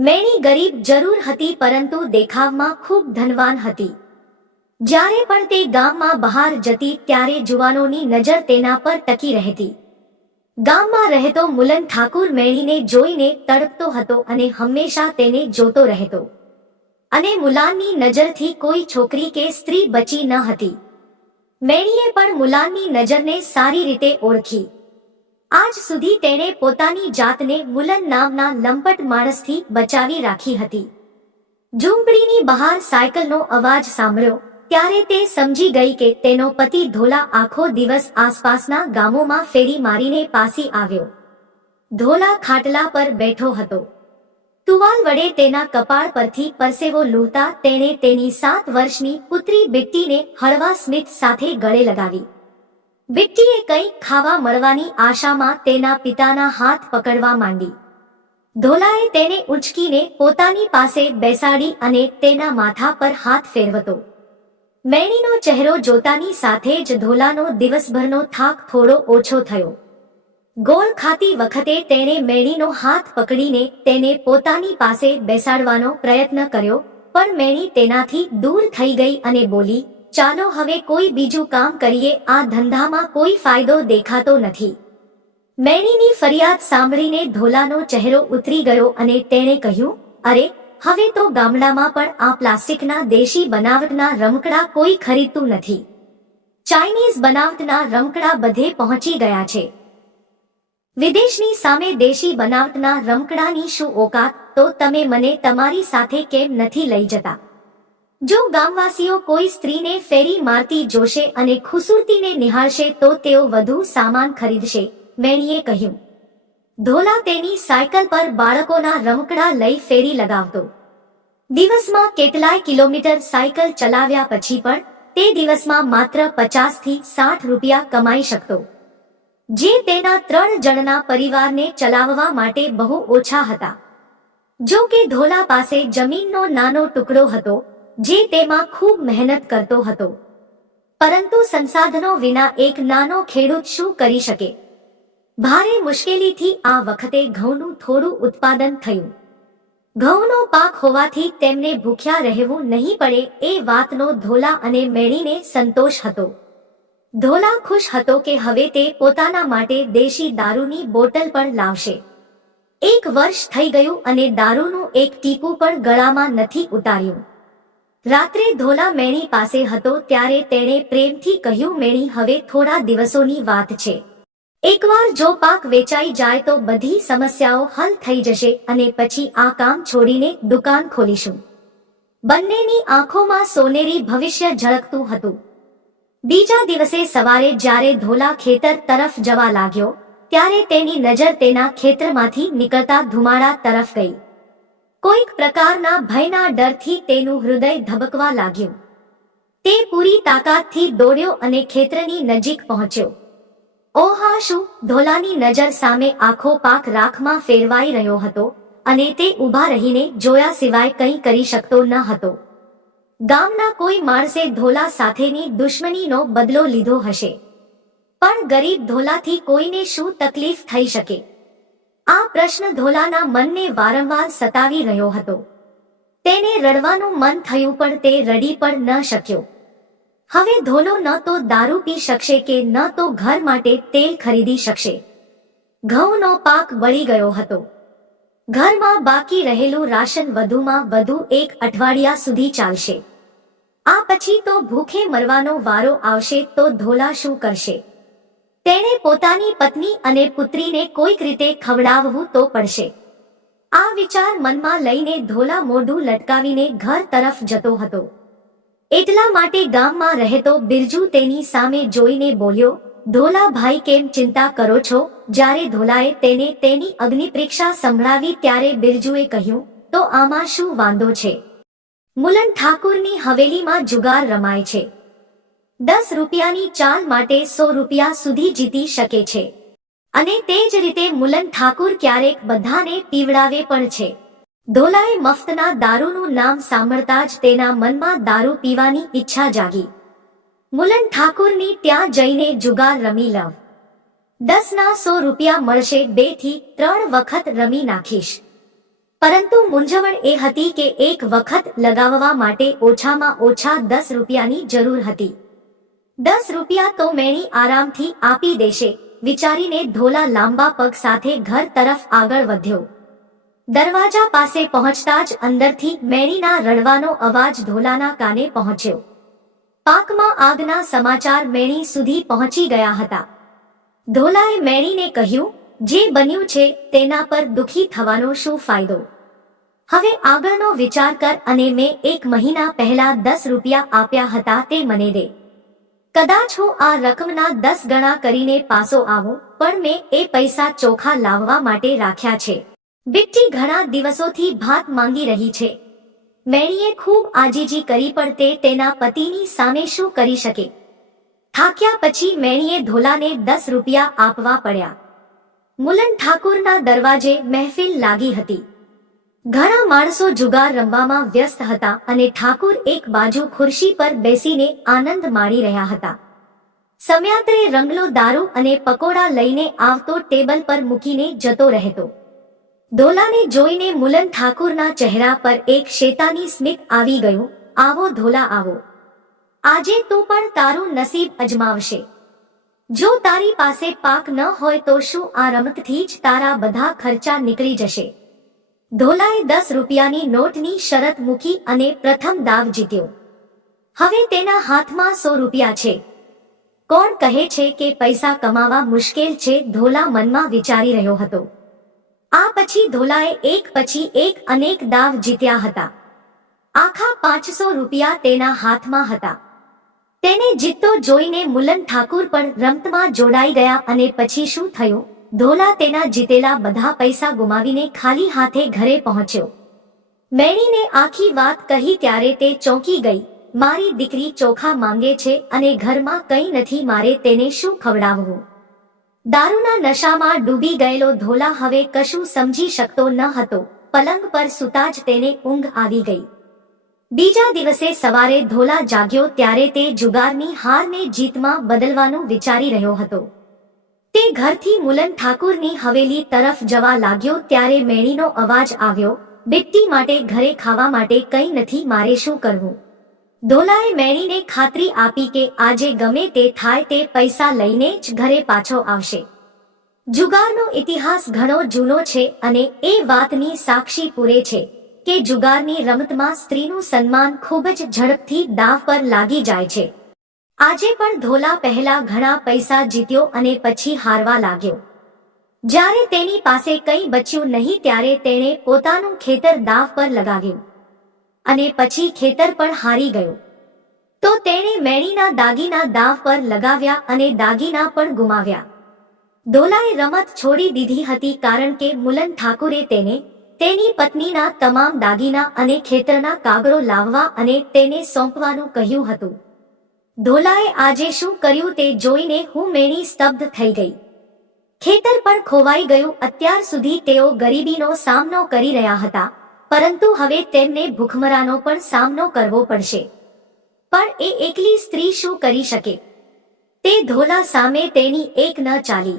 મેણી ગરીબ જરૂર હતી પરંતુ દેખાવમાં ખૂબ ધનવાન હતી. જ્યારે પણ તે ગામમાં બહાર જતી ત્યારે જુવાનોની નજર તેના પર ટકી રહેતી. ગામમાં રહેતો મુલન ઠાકુર મેણીને જોઈને તડપતો હતો અને હંમેશા તેને જોતો રહેતો. અને મુલાનની નજરથી કોઈ છોકરી કે સ્ત્રી બચી ન હતી. મેણીએ પણ મુલાનની નજરને સારી રીતે ઓળખી. આજ સુધી તેણે પોતાની જાતને મુલન નામના લંપટ માણસથી બચાવી રાખી હતી. ઝૂંપડીની બહાર સાયકલનો અવાજ સાંભળ્યો, ત્યારે તે સમજી ગઈ કે તેનો પતિ ધોલા આખો દિવસ આસપાસના ગામોમાં ફેરી મારીને પાસી આવ્યો. ધોલા ખાટલા પર બેઠો હતો. તુવાલ વડે તેના કપાળ પરથી પરસેવો લૂહતા તેણે તેની સાત વર્ષની પુત્રી બિટ્ટીને હળવા સ્મિત સાથે ગળે લગાવી. બિટ્ટીએ કંઈક ખાવા મળવાની આશામાં તેના પિતાના હાથ પકડવા માંડી. ધોલાએ તેને ઉંચકીને પોતાની પાસે બેસાડી અને તેના માથા પર હાથ ફેરવતો. મેણીનો ચહેરો જોતાની સાથે જ ધોલાનો દિવસભરનો થાક થોડો ઓછો થયો. ગોળ ખાતી વખતે તેણે મેણીનો હાથ પકડીને તેને પોતાની પાસે બેસાડવાનો પ્રયત્ન કર્યો, પણ મેણી તેનાથી દૂર થઈ ગઈ અને બોલી ચાલો હવે કોઈ બીજું કામ કરીએ. આ ધંધામાં કોઈ ફાયદો દેખાતો નથી. મેણીની ફરિયાદ સાંભળીને ધોલાનો ચહેરો ઉતરી ગયો અને તેણે કહ્યું, અરે, હવે તો ગામડામાં પણ આ પ્લાસ્ટિકના દેશી બનાવટના રમકડા કોઈ ખરીદતું નથી. ચાઇનીઝ બનાવટના રમકડા બધે પહોંચી ગયા છે. વિદેશની સામે દેશી બનાવટના રમકડાની શું ઓકાત? તો તમે મને તમારી સાથે કેમ નથી લઈ જતા? જો ગામવાસીઓ કોઈ સ્ત્રીને ફેરી મારતી જોશે અને ખુસુરતીને નિહાળશે તો તેઓ વધુ સામાન ખરીદશે મેણીએ કહ્યું. ધોલા તેની સાયકલ પર બાળકોના રમકડા લઈ ફેરી લગાવતો. દિવસમાં કેટલાય કિલોમીટર સાયકલ ચલાવ્યા પછી પણ તે દિવસમાં માત્ર પચાસથી સાઠ રૂપિયા કમાઈ શકતો. જે તેના ત્રણ જણના પરિવારને ચલાવવા માટે બહુ ઓછા હતા. જો કે ધોલા પાસે જમીનનો નાનો ટુકડો હતો જે તેમાં ખૂબ મહેનત કરતો હતો. પરંતુ સંસાધનો વિના એક નાનો ખેડૂત શું કરી શકે? ભારે મુશ્કેલીથી આ વખતે ઘઉંનું થોડું ઉત્પાદન થયું. ઘઉંનો પાક હોવાથી તેમને ભૂખ્યા રહેવું નહીં પડે એ વાતનો ધોલા અને મેળીને સંતોષ હતો. ધોલા ખુશ હતો કે હવે તે પોતાના માટે દેશી દારૂની બોટલ પણ લાવશે. એક વર્ષ થઈ ગયું અને દારૂનું એક ટીપું પણ ગળામાં નથી ઉતાર્યું. રાત્રે ધોલા મેણી પાસે હતો ત્યારે તેણે પ્રેમથી કહ્યું, મેણી, હવે થોડા દિવસોની વાત છે. એકવાર જો પાક વેચાઈ જાય તો બધી સમસ્યાઓ હલ થઈ જશે અને પછી આ કામ છોડીને દુકાન ખોલીશું. બંનેની આંખોમાં સોનેરી ભવિષ્ય ઝળકતું હતું. બીજા દિવસે સવારે જ્યારે ધોલા ખેતર તરફ જવા લાગ્યો, ત્યારે તેની નજર તેના ખેતરમાંથી નીકળતા ધુમાડા તરફ ગઈ. કોઈક પ્રકારના ભયના ડરથી તેનું હૃદય ધબકવા લાગ્યું. તે પૂરી તાકાતથી દોડ્યો અને ખેતરની નજીક પહોંચ્યો. ઓહા, શું? ધોલાની નજર સામે આખો પાક રાખમાં ફેરવાઈ રહ્યો હતો અને તે ઊભા રહીને જોયા સિવાય કંઈ કરી શકતો ન હતો. ગામના કોઈ માણસે ધોલા સાથેની દુશ્મનીનો બદલો લીધો હશે. પણ ગરીબ ધોલાથી કોઈને શું તકલીફ થઈ શકે? આ પ્રશ્ન ધોલાના મનને વારંવાર સતાવી રહ્યો હતો. તેને રડવાનું મન થયું પણ તે રડી પણ ન શક્યો. હવે ધોલો ન તો દારૂ પી શકશે કે ન તો ઘર માટે તેલ ખરીદી શકશે. ઘઉંનો પાક બળી ગયો હતો. ઘરમાં બાકી રહેલું રાશન વધુમાં વધુ એક અઠવાડિયા સુધી ચાલશે. આ પછી તો ભૂખે મરવાનો વારો આવશે તો ધોલા શું કરશે? તેણે પોતાની પત્ની અને પુત્રીને કોઈક રીતે ખવડાવવું તો પડશે. આ વિચાર મનમાં લઈને ધોલા મોઢું લટકાવીને ઘર તરફ જતો હતો. એટલા માટે ગામમાં રહેતો બિરજુ તેની સામે જોઈને બોલ્યો, ધોલા ભાઈ કેમ ચિંતા કરો છો? જ્યારે ધોલાએ તેને તેની અગ્નિ પરીક્ષા સંભળાવી ત્યારે બિરજુએ કહ્યું, તો આમાં શું વાંધો છે? મુલન ઠાકુરની હવેલીમાં જુગાર રમાય છે. દસ રૂપિયાની ચાલ માટે સો રૂપિયા સુધી જીતી શકે છે. અને તે જ રીતે મુલન ઠાકુર ક્યારેક બધાને પીવડાવે પણ છે. ધોલાએ મફતના દારૂનું નામ સાંભળતા જ તેના મનમાં દારૂ પીવાની ઈચ્છા જાગી. મુલન ઠાકુરની ત્યાં જઈને જુગાર રમી લવ દસના સો રૂપિયા મળશે બેથી ત્રણ વખત રમી નાખીશ. પરંતુ મૂંઝવણ એ હતી કે એક વખત લગાવવા માટે ઓછામાં ઓછા દસ રૂપિયાની જરૂર હતી. દસ રૂપિયા તો મેણી આરામથી આપી દેશે. વિચારીને ધોલા લાંબા પગ સાથે ઘર તરફ આગળ વધ્યો. દરવાજા પાસે પહોંચતા જ અંદરથી મેણીના રડવાનો અવાજ ધોલાના કાને પહોંચ્યો. પાકમાં આગના સમાચાર મેણી સુધી પહોંચી ગયા હતા. ધોલાએ મેણીને કહ્યું, જે બન્યું છે તેના પર દુખી થવાનો શું ફાયદો? હવે આગળનો વિચાર કર અને મેં એક મહિના પહેલા દસ રૂપિયા આપ્યા હતા તે મને દે. કદાચ હું આ રકમના દસ ગણા કરીને પાસો આવું, પણ મેં એ પૈસા ચોખા લાવવા માટે રાખ્યા છે. બિટ્ટી ઘણા દિવસોથી ભાત માંગી રહી છે. મેણીએ ખૂબ આજીજી કરી પણ તે તેના પતિની સામે શું કરી શકે? થાક્યા પછી મેણીએ ધોલાને દસ રૂપિયા આપવા પડ્યા. મુલન ઠાકુરના દરવાજે મહેફિલ લાગી હતી. ઘણા માણસો જુગાર રમવામાં વ્યસ્ત હતા અને ઠાકુર એક બાજુ ખુરશી પર બેસીને આનંદ માણી રહ્યા હતા. સમયાંતરે રંગલો દારૂ અને પકોડા લઈને આવતો ટેબલ પર મૂકીને જતો રહેતો. ધોલાને જોઈને મુલન ઠાકુરના ચહેરા પર એક શેતાની સ્મિત આવી ગયું, આવો ધોલા, આવો. આજે તું પણ તારું નસીબ અજમાવશે. જો તારી પાસે પાક ન હોય તો શું આ રમતથી જ તારા બધા ખર્ચા નીકળી જશે? ધોલાએ દસ રૂપિયાની નોટની શરત મૂકી અને પ્રથમ દાવ જીત્યો. હવે તેના હાથમાં સો રૂપિયા છે. કોણ કહે છે કે પૈસા કમાવા મુશ્કેલ છે ધોલા મનમાં વિચારી રહ્યો હતો. આ પછી ધોલાએ એક પછી એક અનેક દાવ જીત્યા હતા. આખા પાંચસો રૂપિયા તેના હાથમાં હતા. તેને જીતતો જોઈને મુલન ઠાકુર પણ રમતમાં જોડાઈ ગયા અને પછી શું થયું? ધોલા તેના જીતેલા બધા પૈસા ગુમાવીને ખાલી હાથે ઘરે પહોંચ્યો. મેણીને આખી વાત કહી ત્યારે તે ચોંકી ગઈ. મારી દીકરી ચોખા માંગે છે અને ઘરમાં કંઈ નથી, મારે તેને શું ખવડાવવું? દારૂના નશામાં ડૂબી ગયેલો ધોલા હવે કશું સમજી શકતો ન હતો. પલંગ પર સૂતા જ તેને ઊંઘ આવી ગઈ. બીજા દિવસે સવારે ધોલા જાગ્યો ત્યારે તે જુગારની હારને જીતમાં બદલવાનું વિચારી રહ્યો હતો. તે ઘરથી મુલન ઠાકોરની હવેલી તરફ જવા લાગ્યો ત્યારે મેળીનો અવાજ આવ્યો બિટ્ટી માટે ઘરે ખાવા માટે કંઈ નથી, મારે શું કરવું? ધોલાએ મેણીને ખાતરી આપી કે આજે ગમે તે થાય તે પૈસા લઈને જ ઘરે પાછો આવશે. જુગારનો ઇતિહાસ ઘણો જૂનો છે અને એ વાતની સાક્ષી પૂરે છે કે જુગારની રમતમાં સ્ત્રીનું સન્માન ખૂબ જ ઝડપથી દાવ પર લાગી જાય છે. આજે પણ ધોલા પહેલા ઘણા પૈસા જીત્યો અને પછી હારવા લાગ્યો. જ્યારે તેની પાસે કંઈ બચ્યું નહીં ત્યારે તેણે પોતાનું ખેતર દાવ પર લગાવ્યું. અને પછી ખેતર પણ હારી ગયો. તો તેણે મેણીના દાગીના દાવ પર લગાવ્યા અને દાગીના પણ ગુમાવ્યા. ધોલાએ રમત છોડી દીધી હતી કારણ કે મુલન ઠાકુરે તેને, તેની પત્નીના તમામ દાગીના અને ખેતરના કાગળો લાવવા અને તેને સોંપવાનું કહ્યું હતું. ધોલાએ આજે શું કર્યું તે જોઈને હું મેણી સ્તબ્ધ થઈ ગઈ. ખેતર પણ ખોવાઈ ગયું, અત્યાર સુધી તેઓ ગરીબીનો સામનો કરી રહ્યા હતા, પરંતુ હવે તેમને ભૂખમરાનો પણ સામનો કરવો પડશે. પણ એ એકલી સ્ત્રી શું કરી શકે? તે ધોલા સામે તેની એક ન ચાલી.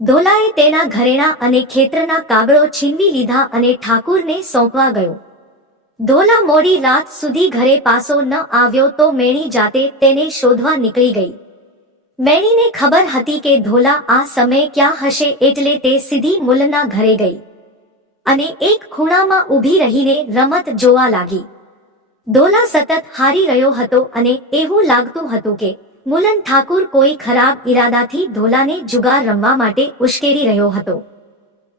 ધોલાએ તેના ઘરેણા અને ખેતરના કાગળો છીનવી લીધા અને ઠાકુરને સોંપવા ગયો. ધોલા મોડી રાત સુધી ઘરે પાસો ન આવ્યો તો મેણી જાતે તેને શોધવા નીકળી ગઈ. મેણીને ખબર હતી કે ધોલા આ સમય ક્યાં હશે એટલે તે સીધી મુલના ઘરે ગઈ. અને એક ખૂણામાં ઊભી રહીને રમત જોવા લાગી. ધોલા સતત હારી રહ્યો હતો અને એવું લાગતું હતું કે મુલન ઠાકુર કોઈ ખરાબ ઈરાદાથી ધોલાને જુગાર રમવા માટે ઉશ્કેરી રહ્યો હતો.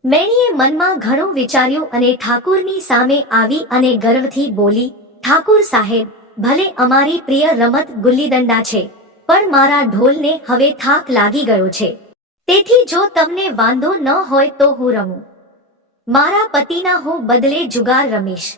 મેણીએ મનમાં ઘણું વિચાર્યું અને ઠાકુરની સામે આવી અને ગર્વથી બોલી, ઠાકુર સાહેબ, ભલે અમારી પ્રિય રમત ગુલ્લીદંડા છે, પણ મારા ઢોલને હવે થાક લાગી ગયો છે. તેથી જો તમને વાંધો ન હોય તો હું રમું. મારા પતિના હું બદલે જુગાર રમીશ.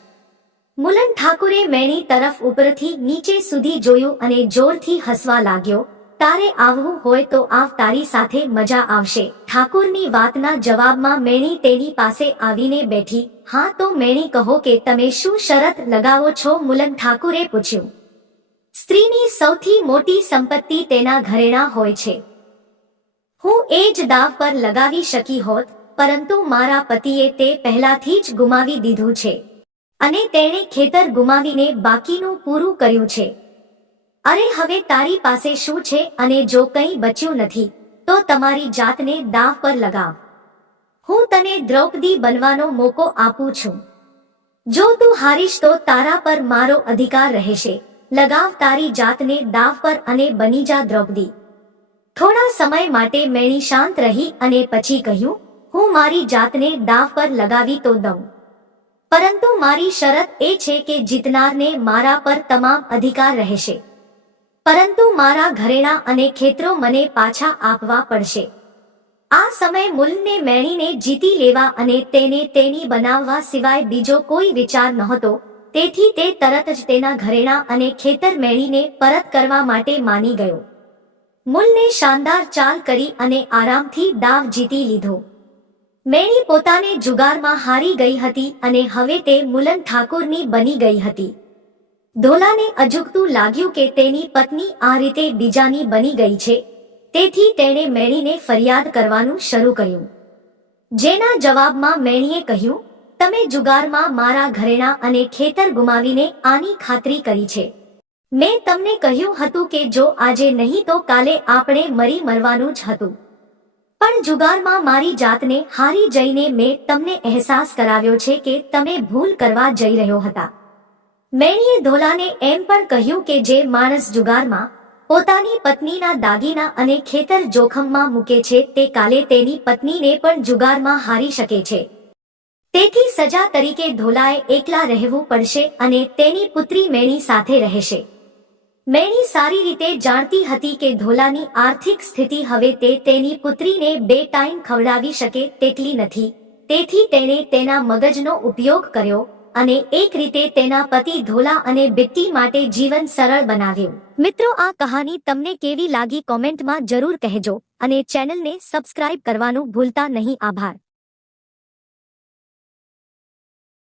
મુલન ઠાકુરે મેણી તરફ ઉપરથી નીચે સુધી જોયું અને જોરથી હસવા લાગ્યો તારે આવવું હોય તો આવ, તારી સાથે મજા આવશે. ઠાકુરની વાતના જવાબમાં મેણી તેની પાસે આવીને બેઠી. હા, તો મેણી કહો કે તમે શું શરત લગાવો છો? મુલન ઠાકુરે પૂછ્યું. સ્ત્રીની સૌથી મોટી સંપત્તિ તેના ઘરેણા હોય છે. હું એ જ દાવ પર લગાવી શકી હોત, પરંતુ મારા પતિએ તે પહેલાથી જ ગુમાવી દીધું છે. અને તેણે ખેતર ગુમાવીને બાકીનું પૂરું કર્યું છે. અરે હવે તારી પાસે શું છે અને જો કંઈ બચ્યું નથી, તો તમારી જાતને દાવ પર લગાવ. હું તને દ્રૌપદી બનવાનો મોકો આપું છું. જો તું હારીશ તો તારા પર મારો અધિકાર રહેશે. લગાવ તારી જાતને દાવ પર અને બની જા દ્રૌપદી. થોડા સમય માટે મેણી શાંત રહી અને પછી કહ્યું, હું મારી જાતને દાવ પર લગાવી તો દઉં. પરંતુ મારી શરત એ છે કે જીતનારને મારા પર તમામ અધિકાર રહેશે. પરંતુ મારા ઘરેણા અને ખેતરો મને પાછા આપવા પડશે. આ સમય મુલને મેળીને જીતી લેવા અને તેને તેની બનાવવા સિવાય બીજો કોઈ વિચાર નહોતો, તેથી તે તરત જ તેના ઘરેણા અને ખેતર મેળીને પરત કરવા માટે માની ગયો. મુલને શાનદાર ચાલ કરી અને આરામથી દાવ જીતી લીધો. મેણી પોતાને જુગારમાં હારી ગઈ હતી અને હવે તે મુલન ઠાકુરની બની ગઈ હતી. ધોલાને અજુગતું લાગ્યું કે તેની પત્ની આ રીતે બીજાની બની ગઈ છે. તેથી તેણે મેણીને ફરિયાદ કરવાનું શરૂ કર્યું. જેના જવાબમાં મેણીએ કહ્યું, તમે જુગારમાં મારા ઘરેણા અને ખેતર ગુમાવીને આની ખાતરી કરી છે. મેં તમને કહ્યું હતું કે જો આજે નહીં તો કાલે આપણે મરી મરવાનું જ હતું. પણ જુગારમાં મારી જાતને હારી જઈને મેં તમને અહેસાસ કરાવ્યો છે કે તમે ભૂલ કરવા જઈ રહ્યો હતા. મેણીએ ધોલાને એમ પણ કહ્યું કે જે માણસ જુગારમાં પોતાની પત્નીના દાગીના અને ખેતર જોખમમાં મૂકે છે તે કાલે તેની પત્નીને પણ જુગારમાં હારી શકે છે. તેથી સજા તરીકે ધોલાએ એકલા રહેવું પડશે અને તેની પુત્રી મેણી સાથે રહેશે. મેણી સારી રીતે જાણતી હતી કે ધોલાની આર્થિક સ્થિતિ હવે તે તેની પુત્રીને બે ટાઈમ ખવડાવી શકે તેટલી નથી. તેથી તેણે તેના મગજનો ઉપયોગ કર્યો અને એક રીતે તેના પતિ ધોલા અને બિટ્ટી માટે જીવન સરળ બનાવ્યું. મિત્રો, આ કહાની તમને કેવી લાગી કોમેન્ટમાં જરૂર કહેજો અને ચેનલને સબસ્ક્રાઇબ કરવાનું ભૂલતા નહીં. આભાર.